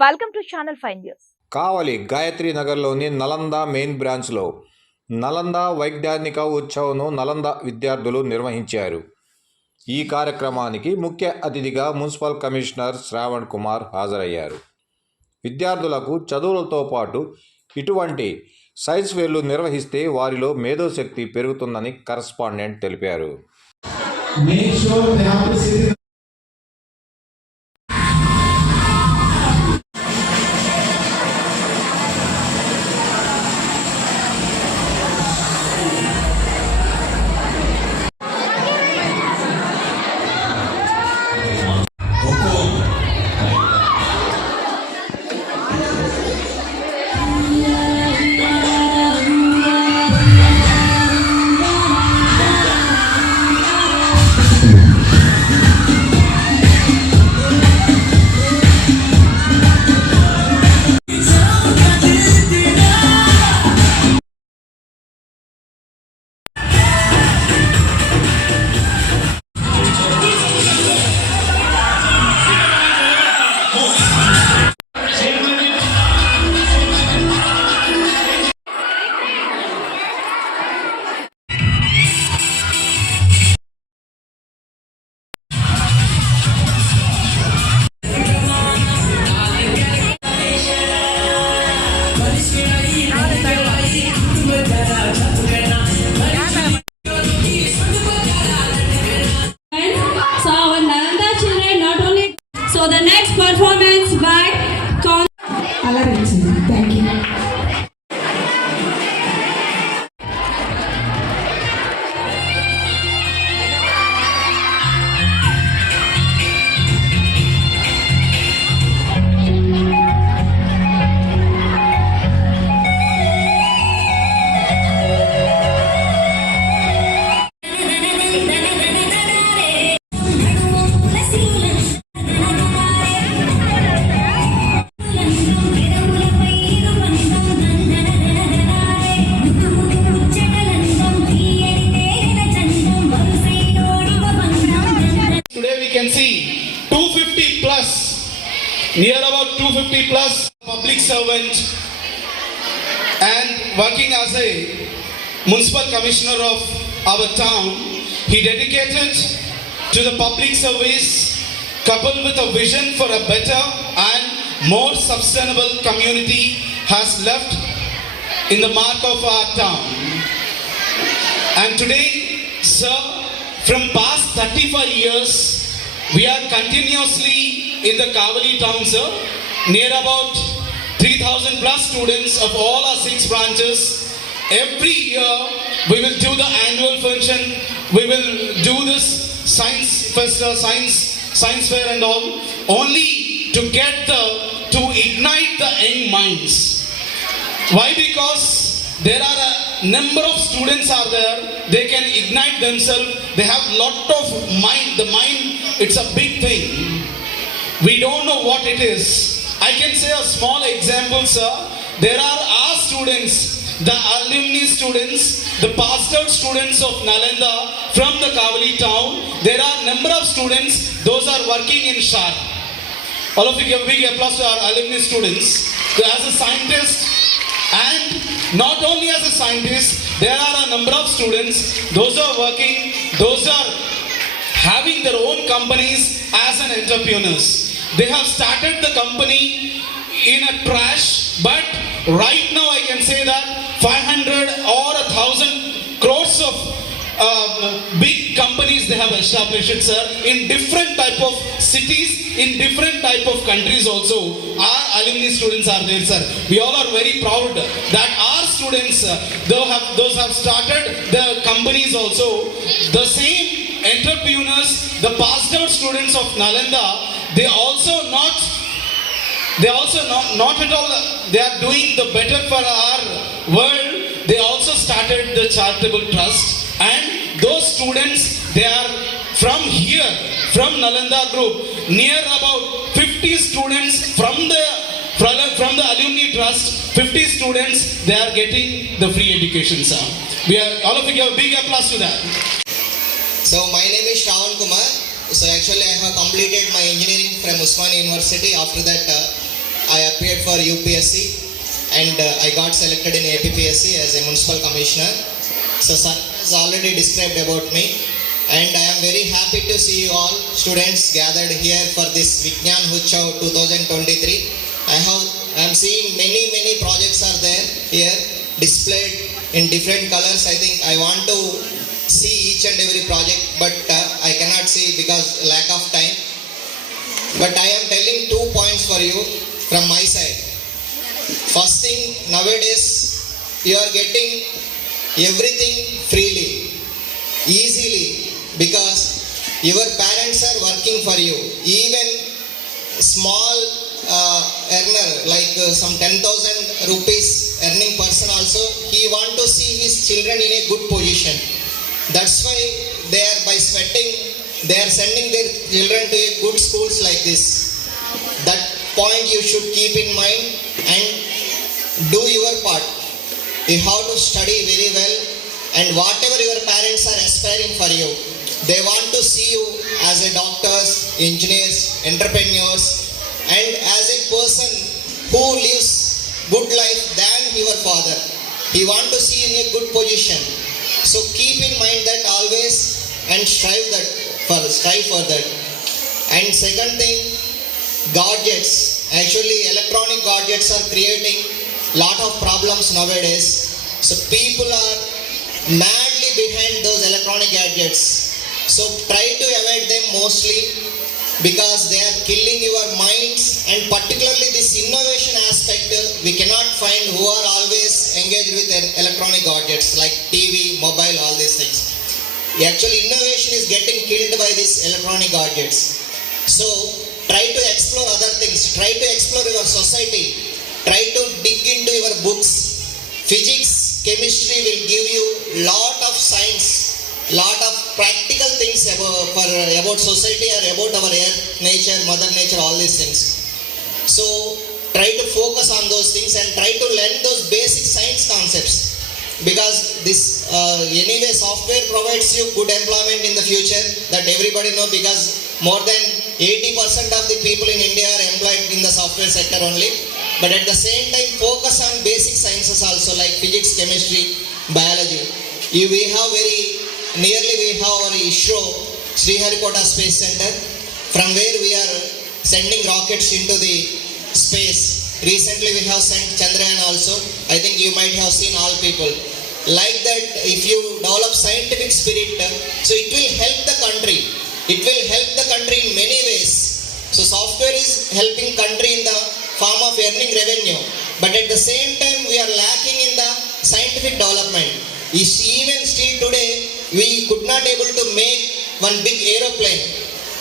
Welcome to channel five news Kavali Gayatri నగర్లోని Nalanda main బ్రాంచ్లో నలంద వైజ్ఞానిక ఉత్సవ్ను నలంద విద్యార్థులు నిర్వహించారు. ఈ కార్యక్రమానికి ముఖ్య అతిథిగా మున్సిపల్ కమిషనర్ శ్రావణ్ కుమార్ హాజరయ్యారు. విద్యార్థులకు చదువులతో పాటు ఇటువంటి సైన్స్ ఫేర్లు నిర్వహిస్తే వారిలో మేధోశక్తి పెరుగుతుందని కరస్పాండెంట్ తెలిపారు. Make sure they have to so the next performance near about 250 plus public servant and working as a municipal commissioner of our town. He dedicated to the public service coupled with a vision for a better and more sustainable community has left in the mark of our town. And today, sir, from past 35 years, we are continuously in the Kavali town, sir. Near about 3,000 plus students of all our six branches. Every year, we will do the annual function. We will do this science festival, uh, science science fair and all, only to get the to ignite the young minds. Why? Because there are a number of students are there. They can ignite themselves. They have lot of mind. The mind, it's a big thing. We don't know what it is. I can say a small example, sir. There are our students, the alumni students, the passed students of Nalanda from the Kavali town. There are number of students. Those are working in Sharp. All of you give a big applause to our alumni students. So as a scientist, and not only as a scientist, there are a number of students, those are working, those are having their own companies as an entrepreneurs. They have started the company in a trash, but right now I can say that 500 or a thousand crores of um, big companies they have established sir in different type of cities in different type of countries also. Our alumni students are there sir. We all are very proud that our students uh, those have those have started the companies also. The same entrepreneurs the out students of nalanda they also not they also not, not at all they are doing the better for our world. They also started the charitable trust. And those students they are from here from nalanda group. Near about 50 students from the from, from the alumni trust 50 students they are getting the free education sir. We are all of you give a big applause to that. So my name is Shravan Kumar. So actually I have completed my engineering from Usman University. After that uh, I appeared for UPSC and uh, I got selected in APPSC as a municipal commissioner. So sir has already described about me and I am very happy to see you all students gathered here for this Vignan Utsav 2023. I have I am seeing many many projects are there here displayed in different colors. I think I want to see each and every project but uh, see because lack of time. But I am telling two points for you from my side. First thing, nowadays you are getting everything freely, easily, because your parents are working for you. Even small uh, earner, like uh, some 10,000 rupees earning person also, he want to see his children in a good position. That's why they are by sweating, they are sending their children to good schools like this. That point you should keep in mind and do your part. You have to study very well and whatever your parents are aspiring for you, they want to see you as a doctors, engineers, entrepreneurs and as a person who lives good life than your father. He want to see you in a good position. So keep in mind that always and strive that for strive for that. And second thing, gadgets. Actually, electronic gadgets are creating lot of problems nowadays. So people are madly behind those electronic gadgets. So try to avoid them mostly because they are killing your minds and particularly this innovation aspect we cannot find who are always engaged with el- electronic gadgets like TV, mobile, all these things. Actually, innovation is getting killed by these electronic gadgets. So, try to explore other things. Try to explore your society. Try to dig into your books. Physics, chemistry will give you lot of science, lot of practical things about, for, about society or about our earth, nature, mother nature, all these things. So, try to focus on those things and try to learn those basic science concepts because this uh, anyway software provides you good employment in the future that everybody know because more than 80% of the people in India are employed in the software sector only but at the same time focus on basic sciences also like physics chemistry biology you, we have very nearly we have our ISRO Sriharikota Space Center from where we are sending rockets into the space Recently, we have sent Chandrayaan also. I think you might have seen all people. Like that, if you develop scientific spirit, so it will help the country. It will help the country in many ways. So software is helping country in the form of earning revenue. But at the same time, we are lacking in the scientific development. Even still today, we could not able to make one big aeroplane.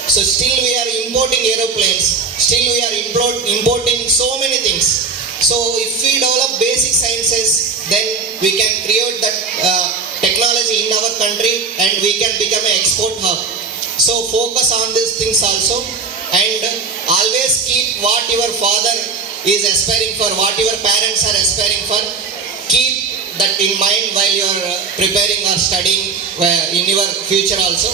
So still we are importing aeroplanes. Still we are import, importing so many things. So if we develop basic sciences, then we can create that uh, technology in our country and we can become an export hub. So focus on these things also and always keep what your father is aspiring for, what your parents are aspiring for. Keep that in mind while you are uh, preparing or studying uh, in your future also.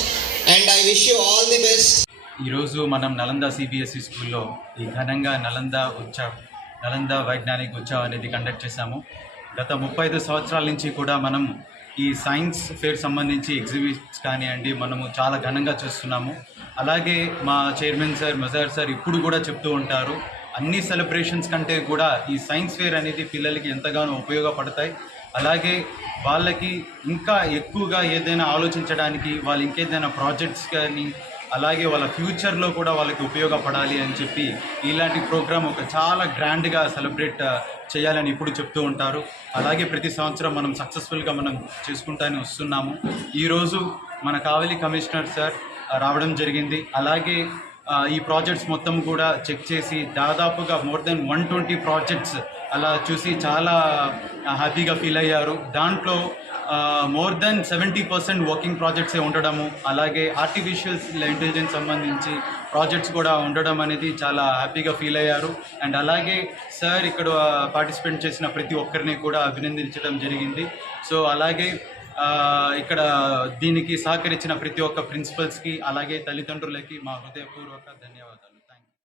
And I wish you all the best. ఈరోజు మనం Nalanda CBSE స్కూల్లో ఈ ఘనంగా నలంద ఉత్సవ్ నలంద వైజ్ఞానిక ఉత్సవ్ అనేది conduct చేశాము. గత ముప్పై ఐదు సంవత్సరాల నుంచి కూడా మనం ఈ సైన్స్ ఫేర్ సంబంధించి ఎగ్జిబిట్స్ కానివ్వండి మనము చాలా ఘనంగా చూస్తున్నాము. అలాగే మా చైర్మన్ సార్ మజార్ సార్ ఇప్పుడు కూడా చెప్తూ ఉంటారు అన్ని సెలబ్రేషన్స్ కంటే కూడా ఈ సైన్స్ ఫేర్ అనేది పిల్లలకి ఎంతగానో ఉపయోగపడతాయి. అలాగే వాళ్ళకి ఇంకా ఎక్కువగా ఏదైనా ఆలోచించడానికి వాళ్ళు ఇంకేదైనా ప్రాజెక్ట్స్ కానీ అలాగే వాళ్ళ ఫ్యూచర్లో కూడా వాళ్ళకి ఉపయోగపడాలి అని చెప్పి ఇలాంటి ప్రోగ్రామ్ ఒక చాలా గ్రాండ్గా సెలబ్రేట్ uh, చేయాలని ఇప్పుడు చెప్తూ ఉంటారు. అలాగే ప్రతి సంవత్సరం మనం సక్సెస్ఫుల్గా మనం చేసుకుంటానే వస్తున్నాము. ఈరోజు మన కావలి కమిషనర్ సార్ uh, రావడం జరిగింది. అలాగే ఈ ప్రాజెక్ట్స్ మొత్తం కూడా చెక్ చేసి దాదాపుగా more than one twenty projects అలా చూసి చాలా హ్యాపీగా ఫీల్ అయ్యారు. దాంట్లో more than seventy percent working ప్రాజెక్ట్సే ఉండడము అలాగే ఆర్టిఫిషియల్ ఇంటెలిజెన్స్ సంబంధించి ప్రాజెక్ట్స్ కూడా ఉండడం అనేది చాలా హ్యాపీగా ఫీల్ అయ్యారు. అండ్ అలాగే సార్ ఇక్కడ పార్టిసిపేట్ చేసిన ప్రతి ఒక్కరిని కూడా అభినందించడం జరిగింది. సో అలాగే ఇక్కడ దీనికి సహకరించిన ప్రతి ఒక్క ప్రిన్సిపల్స్కి అలాగే తల్లిదండ్రులకి మా హృదయపూర్వక ధన్యవాదాలు.